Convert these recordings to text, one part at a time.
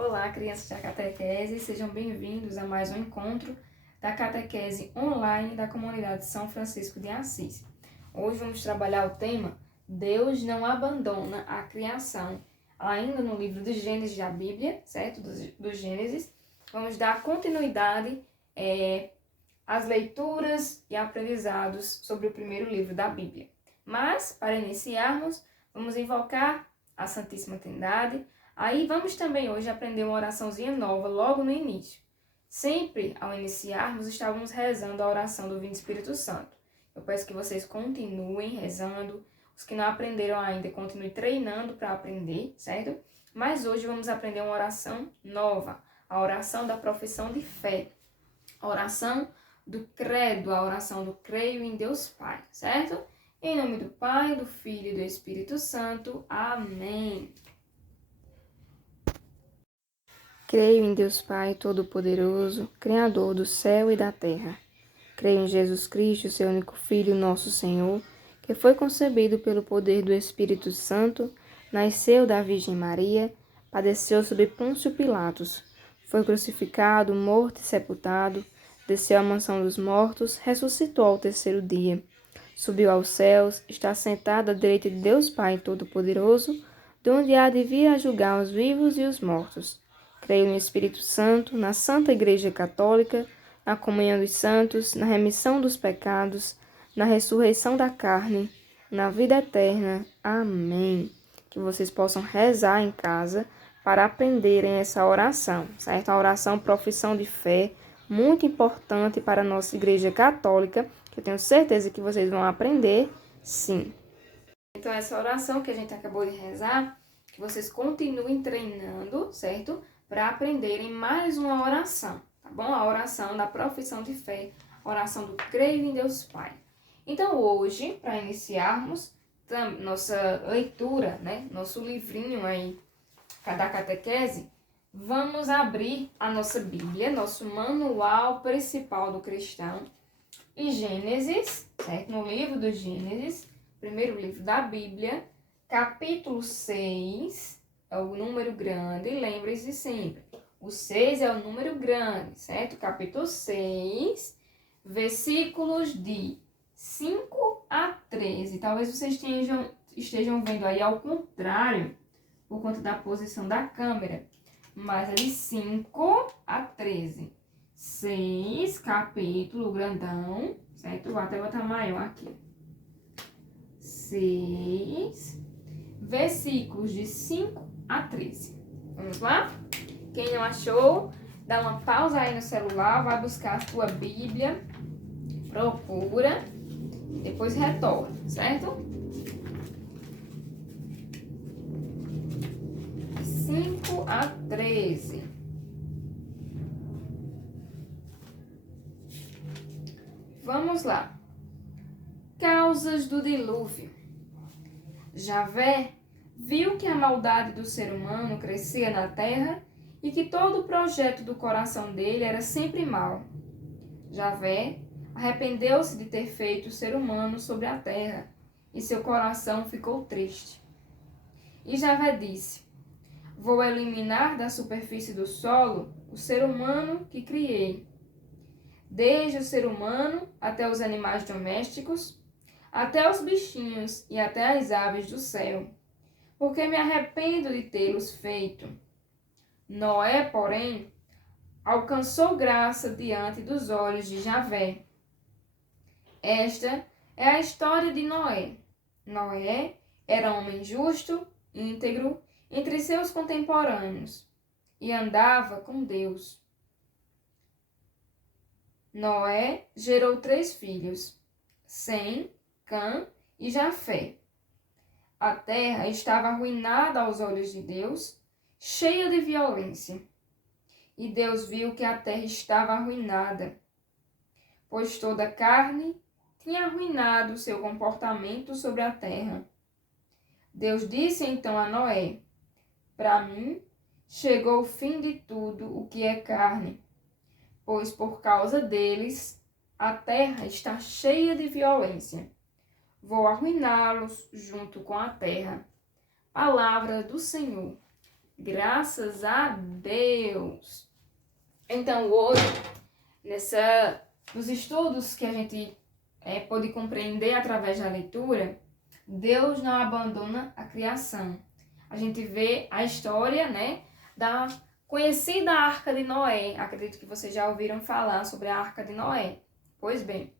Olá, crianças da catequese, sejam bem-vindos a mais um encontro da catequese online da comunidade São Francisco de Assis. Hoje vamos trabalhar o tema Deus não abandona a criação. Ainda no livro do Gênesis da Bíblia, certo? Do Gênesis, vamos dar continuidade às leituras e aprendizados sobre o primeiro livro da Bíblia. Mas, para iniciarmos, vamos invocar a Santíssima Trindade. Aí vamos também hoje aprender uma oraçãozinha nova logo no início. Sempre ao iniciarmos estávamos rezando a oração do Vinde Espírito Santo. Eu peço que vocês continuem rezando. Os que não aprenderam ainda, continuem treinando para aprender, certo? Mas hoje vamos aprender uma oração nova, a oração da profissão de fé, a oração do credo, a oração do creio em Deus Pai, certo? Em nome do Pai, do Filho e do Espírito Santo. Amém. Creio em Deus Pai Todo-Poderoso, Criador do céu e da terra. Creio em Jesus Cristo, seu único Filho, nosso Senhor, que foi concebido pelo poder do Espírito Santo, nasceu da Virgem Maria, padeceu sob Pôncio Pilatos, foi crucificado, morto e sepultado, desceu à mansão dos mortos, ressuscitou ao terceiro dia, subiu aos céus, está sentado à direita de Deus Pai Todo-Poderoso, de onde há de vir a julgar os vivos e os mortos. Creio no Espírito Santo, na Santa Igreja Católica, na comunhão dos santos, na remissão dos pecados, na ressurreição da carne, na vida eterna. Amém. Que vocês possam rezar em casa para aprenderem essa oração, certo? A oração profissão de fé, muito importante para a nossa Igreja Católica, que eu tenho certeza que vocês vão aprender, sim. Então, essa oração que a gente acabou de rezar, que vocês continuem treinando, certo? Para aprenderem mais uma oração, tá bom? A oração da profissão de fé, a oração do creio em Deus Pai. Então, hoje, para iniciarmos nossa leitura, né? Nosso livrinho aí da catequese, vamos abrir a nossa Bíblia, nosso manual principal do cristão, em Gênesis, certo? No livro do Gênesis, primeiro livro da Bíblia, capítulo 6, é o número grande, lembre-se sempre, o 6 é o número grande, certo? Capítulo 6, versículos de 5 a 13. Talvez vocês estejam vendo aí ao contrário, por conta da posição da câmera, mas é de 5 a 13. 6, capítulo grandão, certo? Vou até botar maior aqui. 6, versículos de 5 a 13. Vamos lá? Quem não achou, dá uma pausa aí no celular, vai buscar a sua Bíblia, procura, depois retorna, certo? 5 a 13. Vamos lá. Causas do dilúvio. Javé viu que a maldade do ser humano crescia na terra e que todo o projeto do coração dele era sempre mau. Javé arrependeu-se de ter feito o ser humano sobre a terra e seu coração ficou triste. E Javé disse: Vou eliminar da superfície do solo o ser humano que criei. Desde o ser humano até os animais domésticos, até os bichinhos e até as aves do céu, porque me arrependo de tê-los feito. Noé, porém, alcançou graça diante dos olhos de Javé. Esta é a história de Noé. Noé era homem justo, íntegro, entre seus contemporâneos, e andava com Deus. Noé gerou 3 filhos, Sem, Cã e Jafé. A terra estava arruinada aos olhos de Deus, cheia de violência. E Deus viu que a terra estava arruinada, pois toda a carne tinha arruinado seu comportamento sobre a terra. Deus disse então a Noé: Para mim chegou o fim de tudo o que é carne, pois por causa deles a terra está cheia de violência. Vou arruiná-los junto com a terra. Palavra do Senhor. Graças a Deus! Então, hoje, nos estudos que a gente pode compreender através da leitura, Deus não abandona a criação. A gente vê a história, né, da conhecida Arca de Noé. Acredito que vocês já ouviram falar sobre a Arca de Noé. Pois bem,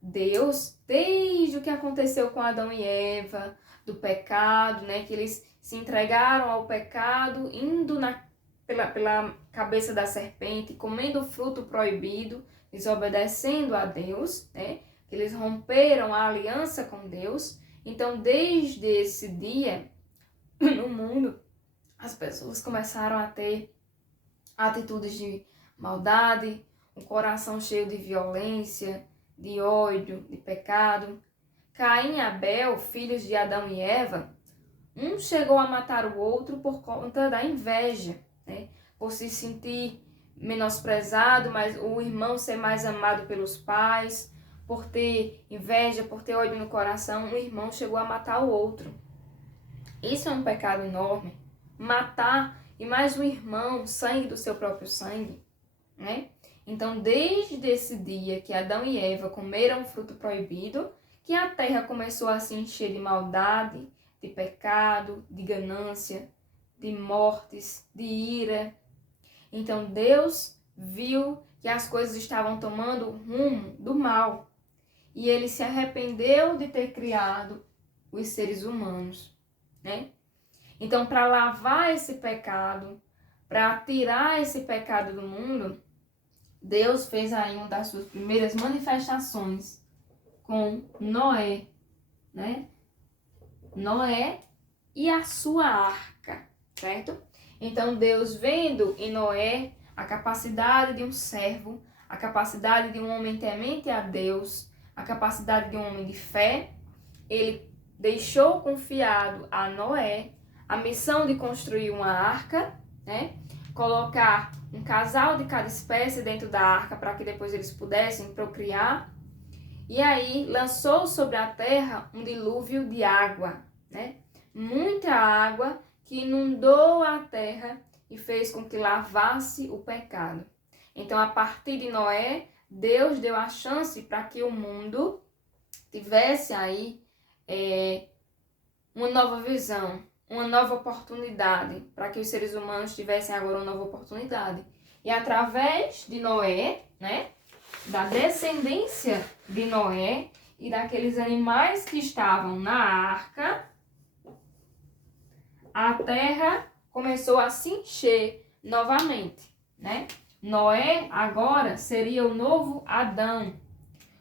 Deus, desde o que aconteceu com Adão e Eva, do pecado, né, que eles se entregaram ao pecado, indo pela cabeça da serpente, comendo o fruto proibido, desobedecendo a Deus, né, que eles romperam a aliança com Deus. Então, desde esse dia, no mundo, as pessoas começaram a ter atitudes de maldade, um coração cheio de violência, de ódio, de pecado. Caim e Abel, filhos de Adão e Eva, um chegou a matar o outro por conta da inveja, né? Por se sentir menosprezado, mas o irmão ser mais amado pelos pais, por ter inveja, por ter ódio no coração, um irmão chegou a matar o outro. Isso é um pecado enorme. Matar e mais um irmão, sangue do seu próprio sangue, né? Então, desde esse dia que Adão e Eva comeram o fruto proibido, que a terra começou a se encher de maldade, de pecado, de ganância, de mortes, de ira. Então, Deus viu que as coisas estavam tomando o rumo do mal e ele se arrependeu de ter criado os seres humanos, né? Então, para lavar esse pecado, para tirar esse pecado do mundo, Deus fez aí uma das suas primeiras manifestações com Noé, né? Noé e a sua arca, certo? Então, Deus vendo em Noé a capacidade de um servo, a capacidade de um homem temente a Deus, a capacidade de um homem de fé, ele deixou confiado a Noé a missão de construir uma arca, né? Colocar um casal de cada espécie dentro da arca para que depois eles pudessem procriar. E aí lançou sobre a terra um dilúvio de água, né? Muita água que inundou a terra e fez com que lavasse o pecado. Então, a partir de Noé, Deus deu a chance para que o mundo tivesse aí uma nova visão, uma nova oportunidade, para que os seres humanos tivessem agora uma nova oportunidade. E através de Noé, né, da descendência de Noé e daqueles animais que estavam na arca, a terra começou a se encher novamente, né? Noé agora seria o novo Adão,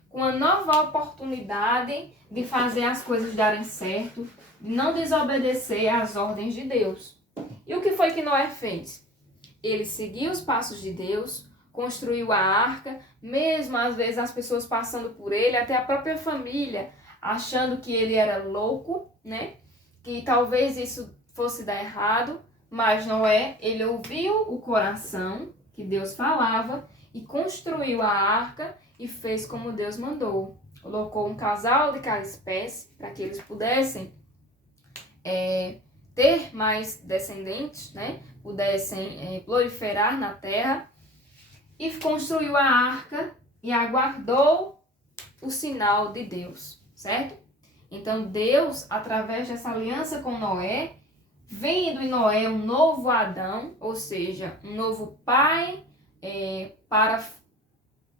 com uma nova oportunidade de fazer as coisas darem certo, de não desobedecer às ordens de Deus. E o que foi que Noé fez? Ele seguiu os passos de Deus, construiu a arca, mesmo às vezes as pessoas passando por ele, até a própria família, achando que ele era louco, né? Que talvez isso fosse dar errado, mas Noé, ele ouviu o coração que Deus falava e construiu a arca e fez como Deus mandou. Colocou um casal de cada espécie para que eles pudessem ter mais descendentes, né? Pudessem proliferar na terra, e construiu a arca e aguardou o sinal de Deus, certo? Então Deus, através dessa aliança com Noé, vendo em Noé um novo Adão, ou seja, um novo pai para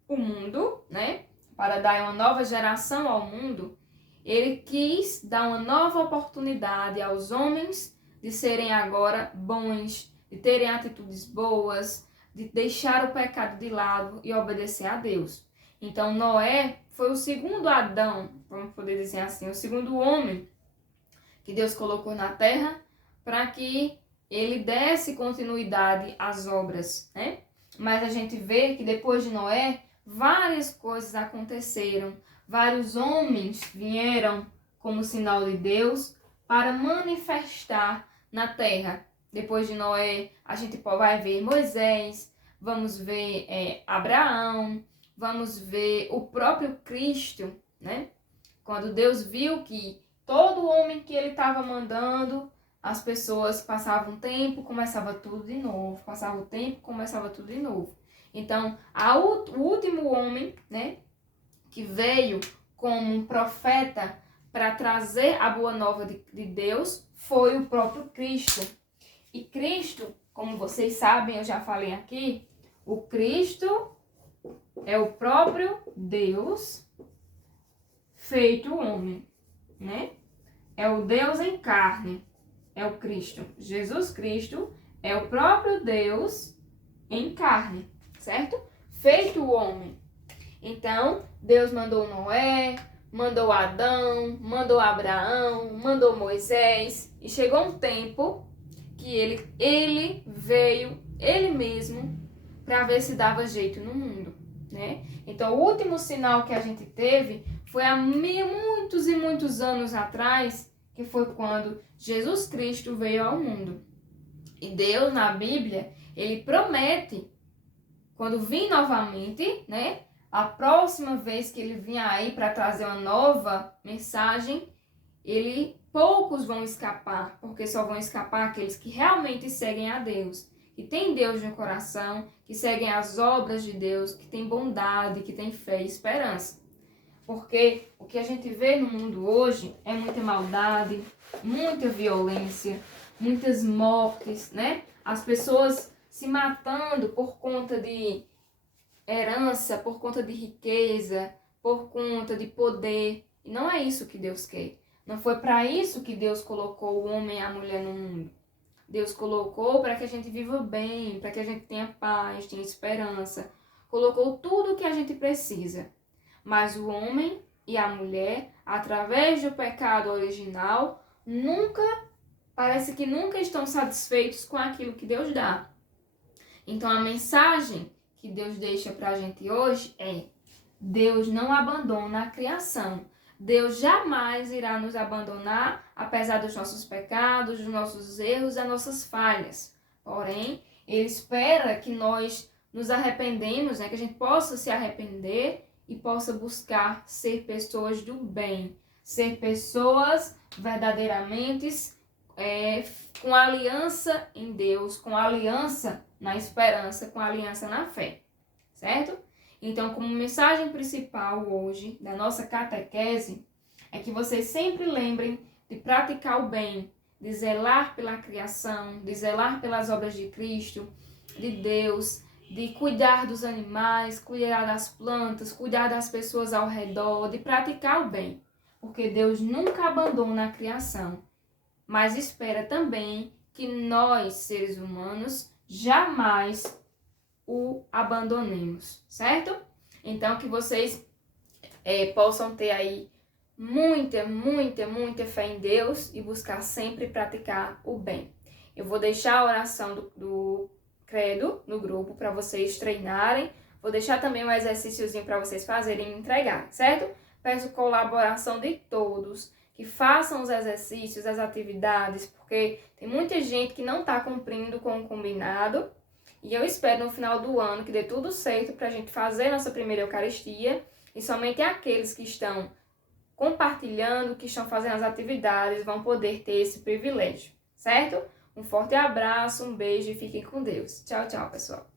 o mundo, né? Para dar uma nova geração ao mundo, ele quis dar uma nova oportunidade aos homens de serem agora bons, de terem atitudes boas, de deixar o pecado de lado e obedecer a Deus. Então Noé foi o segundo Adão, vamos poder dizer assim, o segundo homem que Deus colocou na terra para que ele desse continuidade às obras, né? Mas a gente vê que depois de Noé, várias coisas aconteceram, vários homens vieram como sinal de Deus para manifestar na terra. Depois de Noé, a gente vai ver Moisés, vamos ver Abraão, vamos ver o próprio Cristo, né? Quando Deus viu que todo homem que ele estava mandando as pessoas passavam tempo, começava tudo de novo. Passava o tempo, começava tudo de novo. Então, o último homem, né, que veio como um profeta para trazer a boa nova de Deus foi o próprio Cristo. E Cristo, como vocês sabem, eu já falei aqui, o Cristo é o próprio Deus feito homem, né? É o Deus em carne. É o Cristo. Jesus Cristo é o próprio Deus em carne, certo? Feito homem. Então, Deus mandou Noé, mandou Adão, mandou Abraão, mandou Moisés. E chegou um tempo que ele veio, ele mesmo, para ver se dava jeito no mundo, né? Então, o último sinal que a gente teve foi há muitos e muitos anos atrás, que foi quando Jesus Cristo veio ao mundo. E Deus, na Bíblia, ele promete, quando vir novamente, né? A próxima vez que ele vier aí para trazer uma nova mensagem, poucos vão escapar, porque só vão escapar aqueles que realmente seguem a Deus, que têm Deus no coração, que seguem as obras de Deus, que têm bondade, que têm fé e esperança. Porque o que a gente vê no mundo hoje é muita maldade, muita violência, muitas mortes, né? As pessoas se matando por conta de herança, por conta de riqueza, por conta de poder. E não é isso que Deus quer. Não foi para isso que Deus colocou o homem e a mulher no mundo. Deus colocou para que a gente viva bem, para que a gente tenha paz, tenha esperança. Colocou tudo o que a gente precisa. Mas o homem e a mulher, através do pecado original, parece que nunca estão satisfeitos com aquilo que Deus dá. Então a mensagem que Deus deixa para a gente hoje é: Deus não abandona a criação. Deus jamais irá nos abandonar, apesar dos nossos pecados, dos nossos erros, das nossas falhas. Porém, Ele espera que nós nos arrependemos, né? Que a gente possa se arrepender e possa buscar ser pessoas do bem, ser pessoas verdadeiramente com aliança em Deus, com aliança na esperança, com aliança na fé, certo? Então, como mensagem principal hoje da nossa catequese, é que vocês sempre lembrem de praticar o bem, de zelar pela criação, de zelar pelas obras de Cristo, de Deus, de cuidar dos animais, cuidar das plantas, cuidar das pessoas ao redor, de praticar o bem. Porque Deus nunca abandona a criação, mas espera também que nós, seres humanos, jamais o abandonemos, certo? Então, que vocês possam ter aí muita, muita, muita fé em Deus e buscar sempre praticar o bem. Eu vou deixar a oração do credo no grupo para vocês treinarem. Vou deixar também um exercíciozinho para vocês fazerem e entregar, certo? Peço colaboração de todos, que façam os exercícios, as atividades, porque tem muita gente que não está cumprindo com o combinado. E eu espero no final do ano que dê tudo certo para a gente fazer nossa primeira Eucaristia. E somente aqueles que estão compartilhando, que estão fazendo as atividades, vão poder ter esse privilégio, certo? Um forte abraço, um beijo e fiquem com Deus. Tchau, tchau, pessoal.